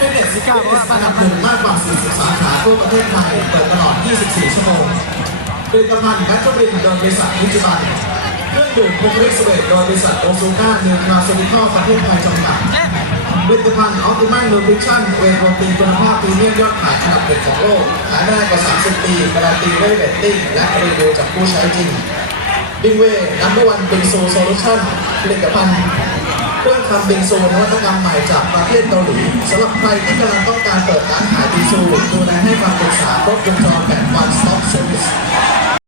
ฟิตเนสสนับสนุนมากกว่า40สาขาทั่วประเทศไทยเปิดตลอด 24 ชั่วโมงผลิตภัณฑ์แบตเตอรี่โดยบริษัทนิจิบันเครื่องดื่มโพลิสเวทโดยบริษัทโอซูก้านิวคาสติคอลประเทศไทยจำกัดผลิตภัณฑ์ออปติมัลนูทริชั่นเวย์โปรตีนคุณภาพพรีเมียมยอดขายอันดับหนึ่งของโลกขายมานานกว่า 30 ปีการันตีด้วยเรตติ้งและรีวิวจากผู้ใช้จริงบิงเว่นัมเบอร์วันบิงซูโซลูชั่นผลิตภัณฑ์เครื่องทำบิงซูนวัตกรรมใหม่จากประเทศเกาหลีสำหรับใครที่กำลังต้องการเปิดร้านขายบิงซูดูแลให้คำปรึกษาครบวงจรแบบ One Stop Service